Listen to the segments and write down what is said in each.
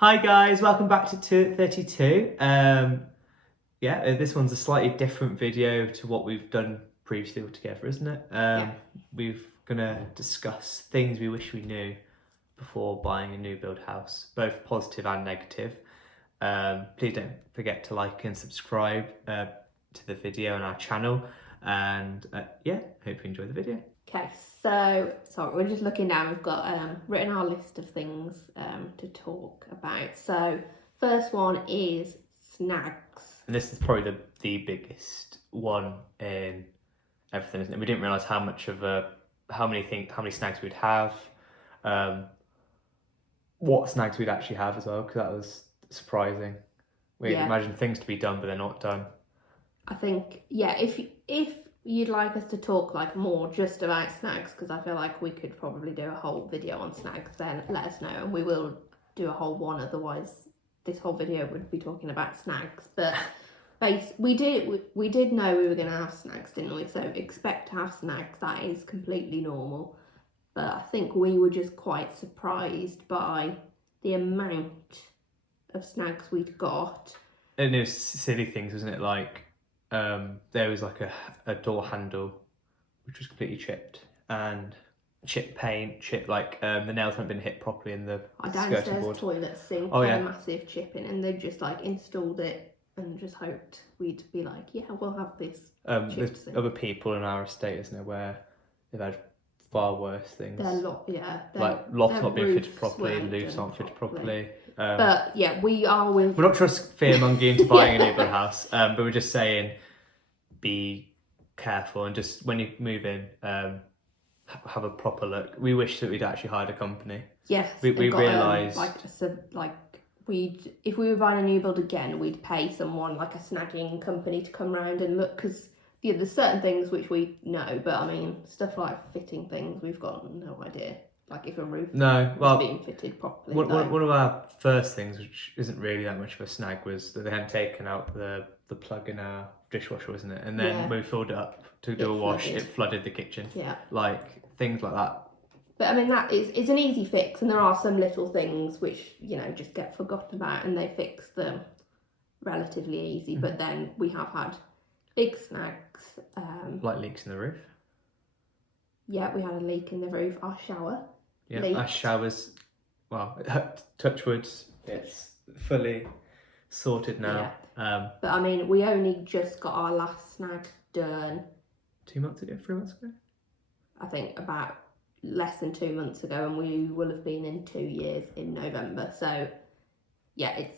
Hi guys, welcome back to 32. This one's a slightly different video to what we've done previously altogether, isn't it? We're gonna discuss things we wish we knew before buying a new build house, both positive and negative. Please don't forget to like and subscribe to the video on our channel, and hope you enjoy the video. Okay, so sorry, we're just looking down. We've got written our list of things to talk about. So first one is SNAGS. And this is probably the biggest one in everything, isn't it? We didn't realise how many snags we'd have, what snags we'd actually have as well, because that was surprising. We imagined things to be done, but they're not done. I think, if you'd like us to talk more just about snags, because I feel like we could probably do a whole video on snags, then let us know and we will do a whole one. Otherwise this whole video would be talking about snags. But we did know we were going to have snags, didn't we? So expect to have snags. That is completely normal. But I think we were just quite surprised by the amount of snags we'd got. And it was silly things, wasn't it? Like there was like a door handle which was completely chipped, and chip paint, the nails hadn't been hit properly in the downstairs board. Toilet sink had a massive chip in, and they just installed it and just hoped we'd be like, yeah, we'll have this. There's other people in our estate, isn't there, where they've had far worse things. Lofts not being fitted properly, roofs aren't fitted properly. But yeah, we're not just fear-mongering into buying a new build house, but we're just saying be careful, and just when you move in, have a proper look. We wish that we'd actually hired a company. Yes, we realised if we were buying a new build again, we'd pay someone like a snagging company to come around and look, because there's certain things which we know, but I mean stuff like fitting things, we've got no idea. Like if a roof is being fitted properly. One of our first things, which isn't really that much of a snag, was that they hadn't taken out the plug in our dishwasher, wasn't it? And then when we filled it up to do a wash, it flooded the kitchen. Yeah. Things like that. But I mean, that is an easy fix, and there are some little things which, just get forgotten about, and they fix them relatively easy. But then we have had big snags. Like leaks in the roof. Yeah, we had a leak in the roof. Our shower. Yeah, our showers, touch wood, it's fully sorted now. Yeah. But I mean, we only just got our last snag done 3 months ago. I think about less than 2 months ago, and we will have been in 2 years in November. So yeah,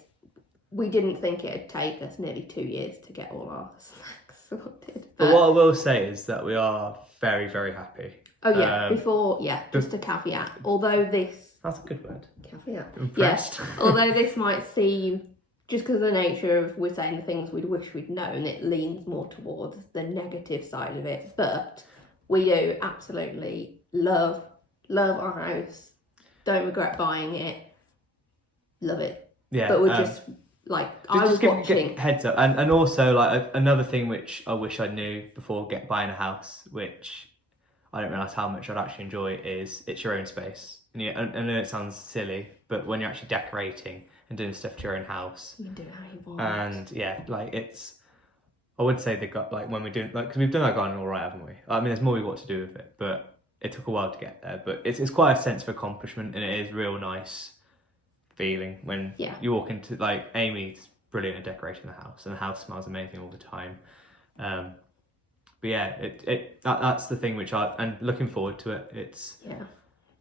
we didn't think it'd take us nearly 2 years to get all our snags sorted. But what I will say is that we are very, very happy. Oh yeah, just a caveat. Although this... That's a good word. Caveat. Impressed. Yes. Although this might seem, just because of the nature of we're saying the things we'd wish we'd known, it leans more towards the negative side of it. But we do absolutely love our house. Don't regret buying it. Love it. Yeah. But we're just watching. Heads up, and also another thing which I wish I knew before buying a house, which I didn't realise how much I'd actually enjoy, is it's your own space. And I know it sounds silly, but when you're actually decorating and doing stuff to your own house, you can do how you want. And I would say they got when we're doing because we've done our garden all right, haven't we? I mean, there's more we've got to do with it, but it took a while to get there. But it's quite a sense of accomplishment, and it is real nice feeling when you walk into Amy's brilliant at decorating the house, and the house smells amazing all the time. But yeah, that's the thing which and looking forward to it. It's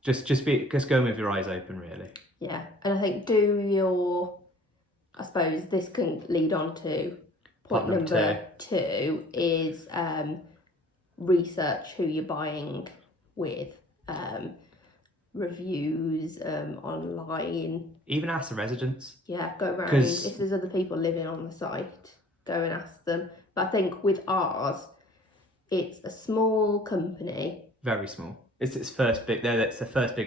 just go with your eyes open, really. Yeah, and I think I suppose this can lead on to point number two is research who you're buying with. Reviews online. Even ask the residents. Yeah, go around. If there's other people living on the site, go and ask them. But I think with ours, it's a small company. Very small. It's the first big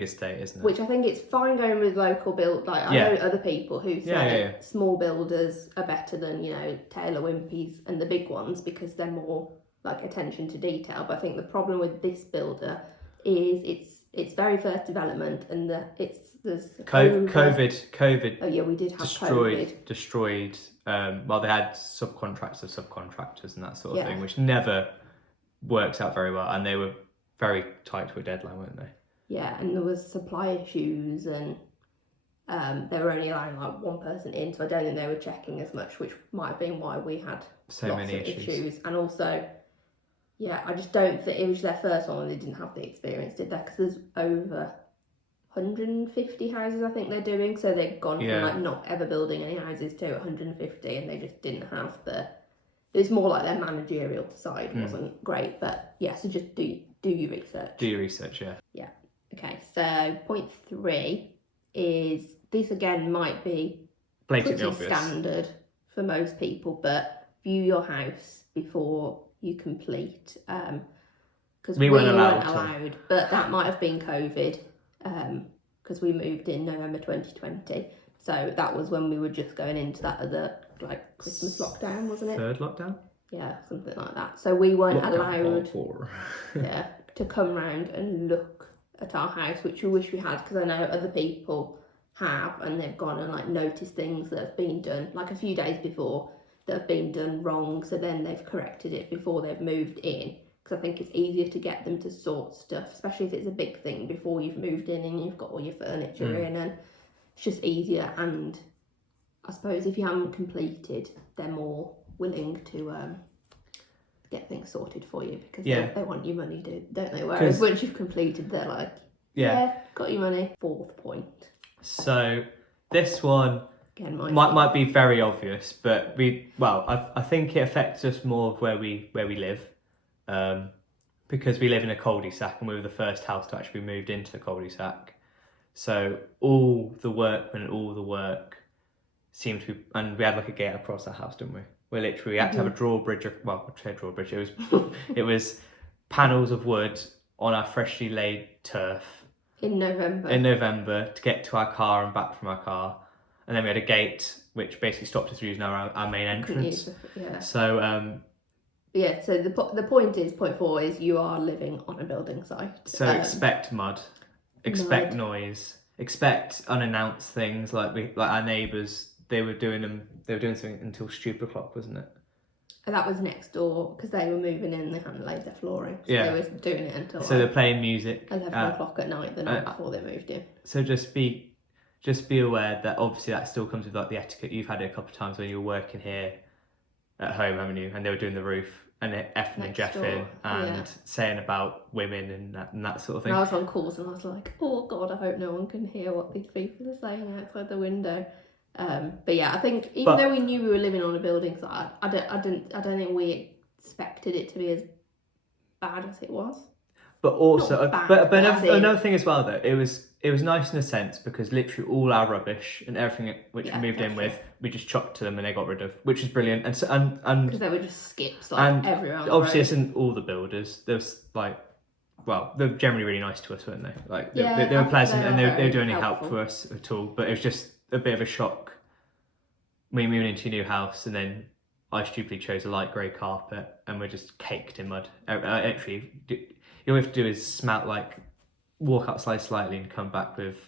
estate, isn't it? Which I think it's fine going with local build. I know other people who say small builders are better than, Taylor Wimpey's and the big ones, because they're more attention to detail. But I think the problem with this builder is it's very first development, and there's COVID. Oh yeah, we did have destroyed. Well, they had subcontractors of subcontractors and that sort of Yeah. thing, which never works out very well. And they were very tight to a deadline, weren't they? Yeah, and there was supply issues, and they were only allowing like one person in, so I don't think they were checking as much, which might have been why we had So lots many of issues. And also, yeah, I just don't think it was their first one and they didn't have the experience, did they? Because there's over 150 houses I think they're doing, so they've gone from like not ever building any houses to 150, and they just didn't have it was more like their managerial side wasn't great. But yeah, so just do your research. Do your research, Yeah. Okay, so point 3 is, this again might be blatantly pretty obvious. standard for most people, but view your house before you complete, because we weren't allowed, but that might have been COVID, because we moved in November 2020, so that was when we were just going into that other like Christmas lockdown, wasn't it? Third lockdown? Yeah, something like that. So we weren't allowed yeah, to come round and look at our house, which we wish we had, because I know other people have, and they've gone and like noticed things that have been done like a few days before that have been done wrong, so then they've corrected it before they've moved in, because I think it's easier to get them to sort stuff, especially if it's a big thing, before you've moved in and you've got all your furniture in, and it's just easier. And I suppose if you haven't completed, they're more willing to get things sorted for you, because they want your money, don't they? Whereas once you've completed, they're like, yeah, got your money. 4th point. So this one again might be very obvious, but I think it affects us more of where we live, because we live in a cul-de-sac, and we were the first house to actually be moved into the cul-de-sac. So all the workmen and all the work seemed to be, and we had like a gate across our house, didn't we? We had to have a drawbridge. Well, I say drawbridge. It was panels of wood on our freshly laid turf in November to get to our car and back from our car, and then we had a gate which basically stopped us from using our main entrance. So so the point is, point 4 is, you are living on a building site. So expect mud, expect noise, expect unannounced things, like our neighbours. They were doing something until stupid o'clock, wasn't it? And that was next door, because they were moving in, they hadn't laid their flooring, so they were doing it until they're playing music 11 o'clock at night the night before they moved in. So just be aware that obviously that still comes with like the etiquette. You've had it a couple of times when you were working here at home, haven't you? And they were doing the roof, and effing and jeffing and saying about women and that sort of thing. And I was on calls and I was like, oh God, I hope no one can hear what these people are saying outside the window. But yeah, I think even though we knew we were living on a building site, I don't think we expected it to be as bad as it was. But also, but another thing as well, though, it was nice in a sense, because literally all our rubbish and everything which we moved in with, we just chucked to them and they got rid of, which is brilliant. And because they were just skips everywhere. Obviously, it's in all the builders. There's they're generally really nice to us, weren't they? Like they were pleasant, and they were doing any help for us at all. But it was just a bit of a shock. We moving into a new house, and then I stupidly chose a light grey carpet, and we're just caked in mud. Actually, all we have to do is walk outside slightly and come back with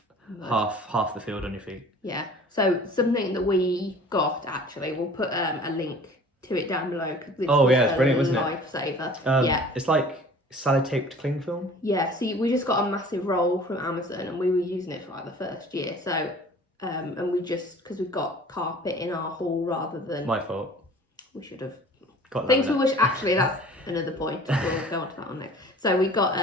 half the field on your feet. Yeah. So something that we got, actually, we'll put a link to it down below, because it's brilliant, wasn't it? Lifesaver. It's like sellotaped cling film. Yeah. So we just got a massive roll from Amazon, and we were using it for like the first year. So and we just, because we've got carpet in our hall rather than... My fault. We should have... Got things we wish... Actually, that's another point. We'll go on to that one next. So we got,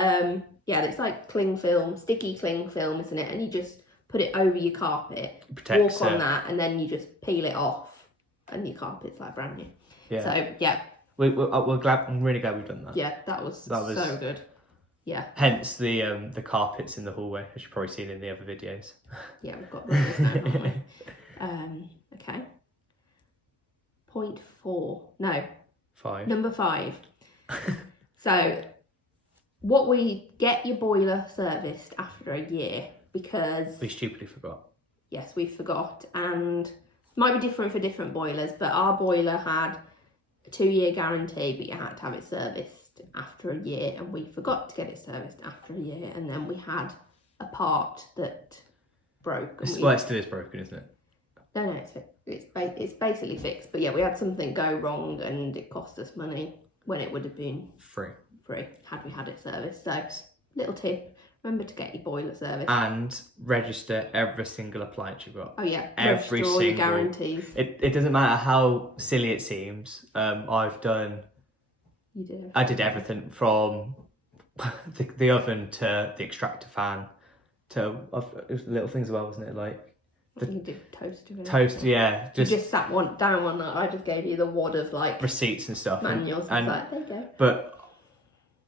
it's like cling film, sticky cling film, isn't it? And you just put it over your carpet, walk on that, and then you just peel it off, and your carpet's like brand new. Yeah. So, yeah. We're glad. I'm really glad we've done that. Yeah, that was so good. Yeah. Hence the carpets in the hallway, as you've probably seen in the other videos. Yeah, we've got those now, haven't we? Okay. Point 4. No. 5. Number 5. So, get your boiler serviced after a year, because... We stupidly forgot. Yes, we forgot. And it might be different for different boilers, but our boiler had a 2-year guarantee, but you had to have it serviced serviced after a year, and we forgot to get it serviced after a year, and then we had a part that broke. It still is broken, isn't it? No, it's basically fixed. But yeah, we had something go wrong, and it cost us money when it would have been free had we had it serviced. So little tip: remember to get your boiler serviced and register every single appliance you've got. Oh yeah, every register all single your guarantees. It doesn't matter how silly it seems. I did everything from the oven to the extractor fan to it was little things as well, wasn't it? Like you did toaster. Yeah. You just sat down one night. I just gave you the wad of like receipts and stuff, manuals, and like, there you go. But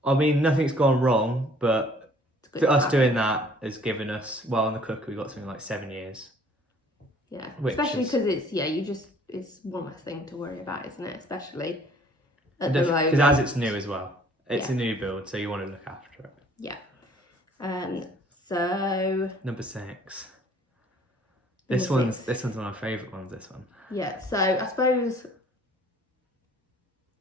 I mean, nothing's gone wrong. But for us doing that has given us, well, on the cooker we got something like 7 years. Yeah, especially because it's one less thing to worry about, isn't it? Especially at the moment. Because as it's new as well. It's a new build, so you want to look after it. Yeah. So number 6. This one's one of my favourite ones, this one. Yeah, so I suppose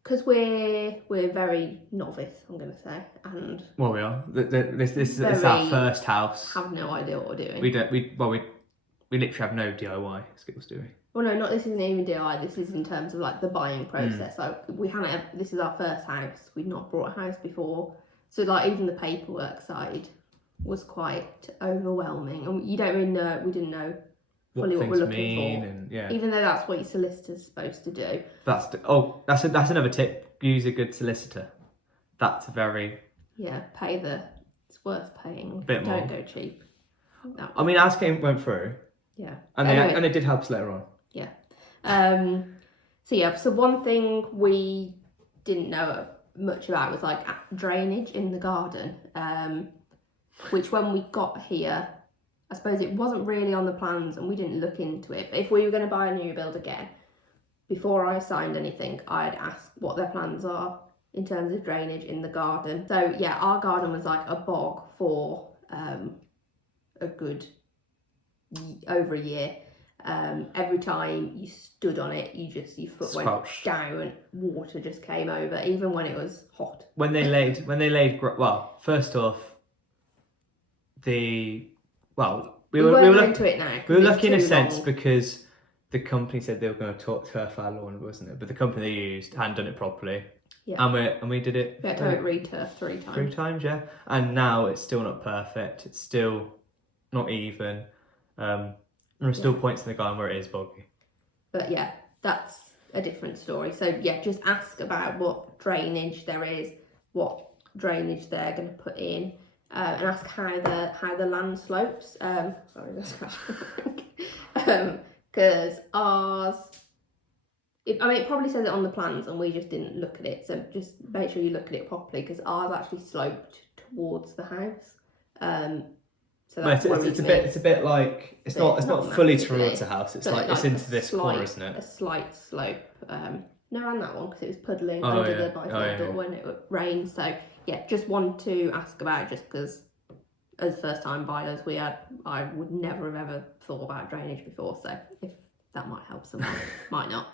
because we're very novice, I'm going to say, and well, we are. This is our first house. Have no idea what we're doing. We literally have no DIY skills, do we? Well, no, this isn't even DIY. This is in terms of like the buying process. So this is our first house. We'd not bought a house before, so like even the paperwork side was quite overwhelming, and you don't really know. We didn't know fully what we're looking for. And, yeah. Even though that's what your solicitor's supposed to do. That's another tip. Use a good solicitor. That's very... Yeah, it's worth paying. Bit more. Don't go cheap. No. I mean, ours went through. Yeah. And it did help us later on. Yeah. So one thing we didn't know much about was like drainage in the garden. Which when we got here, I suppose it wasn't really on the plans and we didn't look into it. But if we were going to buy a new build again, before I signed anything, I'd ask what their plans are in terms of drainage in the garden. So yeah, our garden was like a bog for a good over a year. Every time you stood on it, your foot went down, water just came over, even when it was hot. When they laid, well, first off, we were into it now. We were lucky in a sense because the company said they were going to turf our lawn, wasn't it? But the company they used hadn't done it properly. Yeah. And we did it. We had to have it re-turf 3 times. 3 times, yeah. And now it's still not perfect. It's still not even. There are still points in the garden where it is boggy. But yeah, that's a different story. So yeah, just ask about what drainage there is, what drainage they're going to put in, and ask how the land slopes. Sorry, that's because ours. It probably says it on the plans, and we just didn't look at it. So just make sure you look at it properly, because ours actually sloped towards the house. So that's it's a bit like it's not fully towards the house. It's like it's into this corner, isn't it? A slight slope. No, and that one because it was puddling under the by door when it rained. So yeah, just want to ask about it, just because as first time buyers, I would never have ever thought about drainage before. So if that might help someone, might not.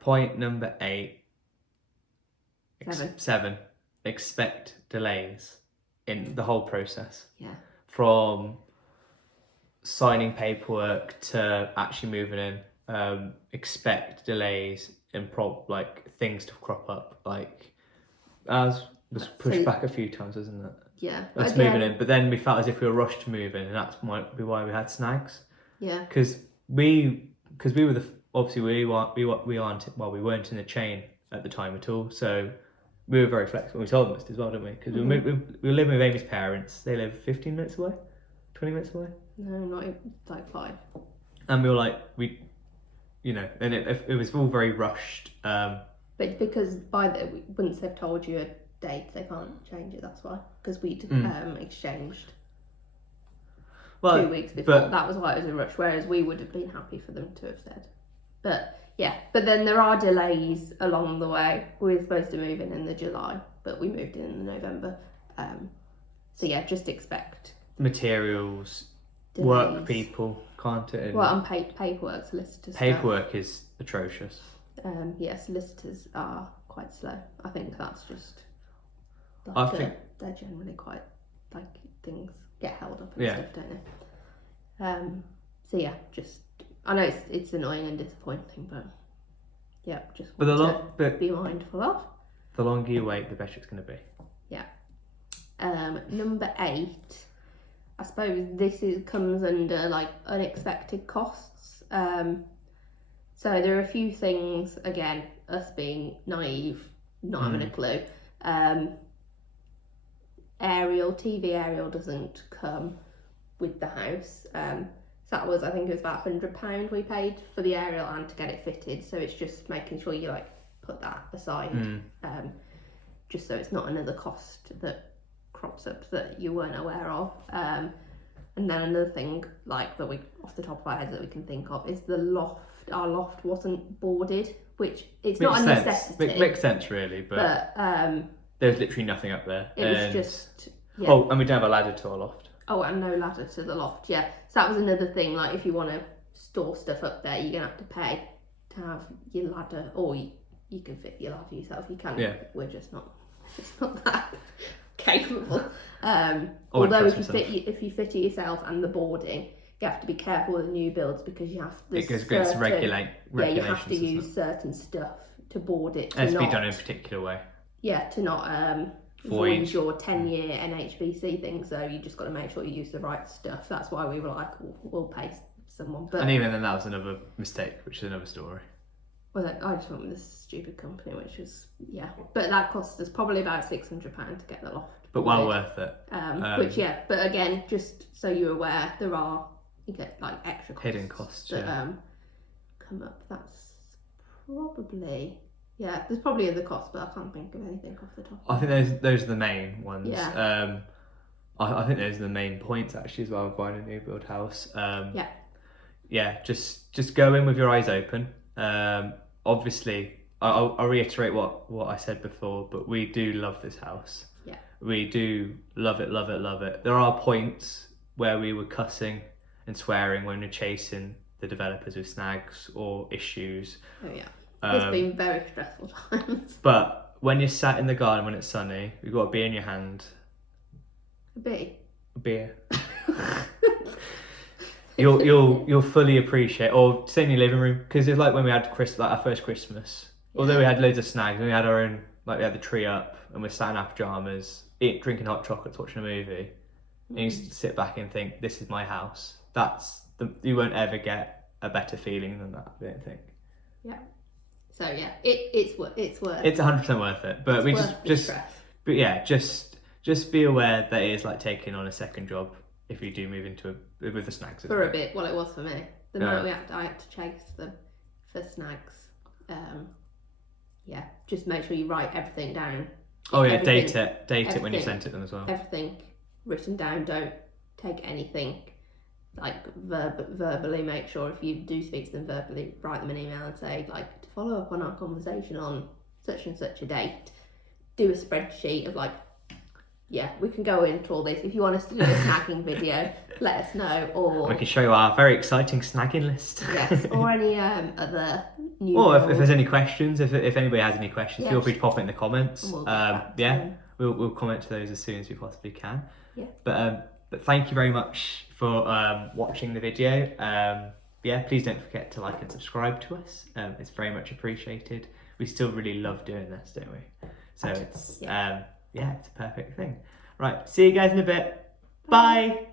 Point number 8. 7. Expect delays in the whole process. Yeah. From signing paperwork to actually moving in. Expect delays in things to crop up. Like ours was pushed back a few times, wasn't it? Yeah. Us moving in, but then we felt as if we were rushed to move in, and that might be why we had SNAGS. Yeah. Because we were we weren't in the chain at the time at all, so we were very flexible. We told them this as well, didn't we? Because we were living with Amy's parents. They live 15 minutes away, 20 minutes away. No, not even, like 5. And we were like, and it was all very rushed. But because once they've told you a date, they can't change it. That's why. Because we'd exchanged 2 weeks before. That was why it was a rush. Whereas we would have been happy for them to have said. But yeah, but then there are delays along the way. We were supposed to move in the July, but we moved in November. So yeah, just expect materials, delays. Work people, can't it? Well, and paperwork, solicitors. Paperwork is atrocious. Yeah, solicitors are quite slow. I think that's just like I think they're generally quite like things get held up and Yeah. stuff, don't they? So yeah, just I know it's annoying and disappointing, but yeah, just but want to be mindful of. the longer you wait, the better it's going to be. Number 8, I suppose comes under like unexpected costs. So there are a few things, again, us being naive, not having a clue. TV aerial doesn't come with the house. So that was, I think it was about £100 we paid for the aerial and to get it fitted. So it's just making sure you like put that aside, just so it's not another cost that crops up that you weren't aware of. And then another thing like that we off the top of our heads that we can think of is the loft. Our loft wasn't boarded, which it's not a necessity. Makes sense really, but there's literally nothing up there. It was just Oh, and we don't have a ladder to our loft. Oh, and no ladder to the loft. Yeah, so that was another thing. Like if you want to store stuff up there, you're gonna have to pay to have your ladder, or you can fit your ladder yourself. You can. Yeah. We're just not. It's not that capable. Although if you fit it yourself and the boarding, you have to be careful with the new builds because you have to. It goes against regulations. Yeah, you have to use certain stuff to board it. It has to be done in a particular way. Yeah, to not void your 10-year NHBC thing. So you just got to make sure you use the right stuff. That's why we were like, we'll pay someone. But and even then, that was another mistake, which is another story. Well, I just went with this stupid company, which was but that cost us probably about £600 to get the loft. But well worth it. But again, just so you're aware, you get like extra costs, hidden costs that come up. That's probably there's probably other costs, but I can't think of anything off the top. I think those are the main ones. Yeah. I think those are the main points actually as well of buying a new build house. Just go in with your eyes open. Obviously, I'll reiterate what I said before, but we do love this house. Yeah. We do love it, love it, love it. There are points where we were cussing and swearing when we're chasing the developers with snags or issues. Oh yeah. It's been very stressful times. But when you're sat in the garden when it's sunny, you've got a beer in your hand. A beer. You'll fully appreciate, or stay in your living room, because it's like when we had our first Christmas. Although we had loads of snags, and we had our own, like we had the tree up, and we're sat in our pajamas, drinking hot chocolates, watching a movie, and you sit back and think, "This is my house." You won't ever get a better feeling than that. I don't think. Yeah. So yeah, it's worth. It's 100% worth it. But just be aware that it is like taking on a second job if you do move into with the snags. For a bit. Well, it was for me. The night I had to chase them for snags. Just make sure you write everything down. Date it when you sent it them as well. Everything written down. Don't take anything like verbally. Make sure if you do speak to them verbally, write them an email and say like, to follow up on our conversation on such and such a date, do a spreadsheet of like, we can go into all this. If you want us to do a snagging video, let us know. Or we can show you our very exciting snagging list. Yes, or any other new. Or if there's any questions, if anybody has any questions, feel free to pop it in the comments. We'll comment to those as soon as we possibly can. Yeah. But thank you very much for watching the video. Please don't forget to like and subscribe to us. It's very much appreciated. We still really love doing this, don't we? So it's a perfect thing. Right, see you guys in a bit. Bye.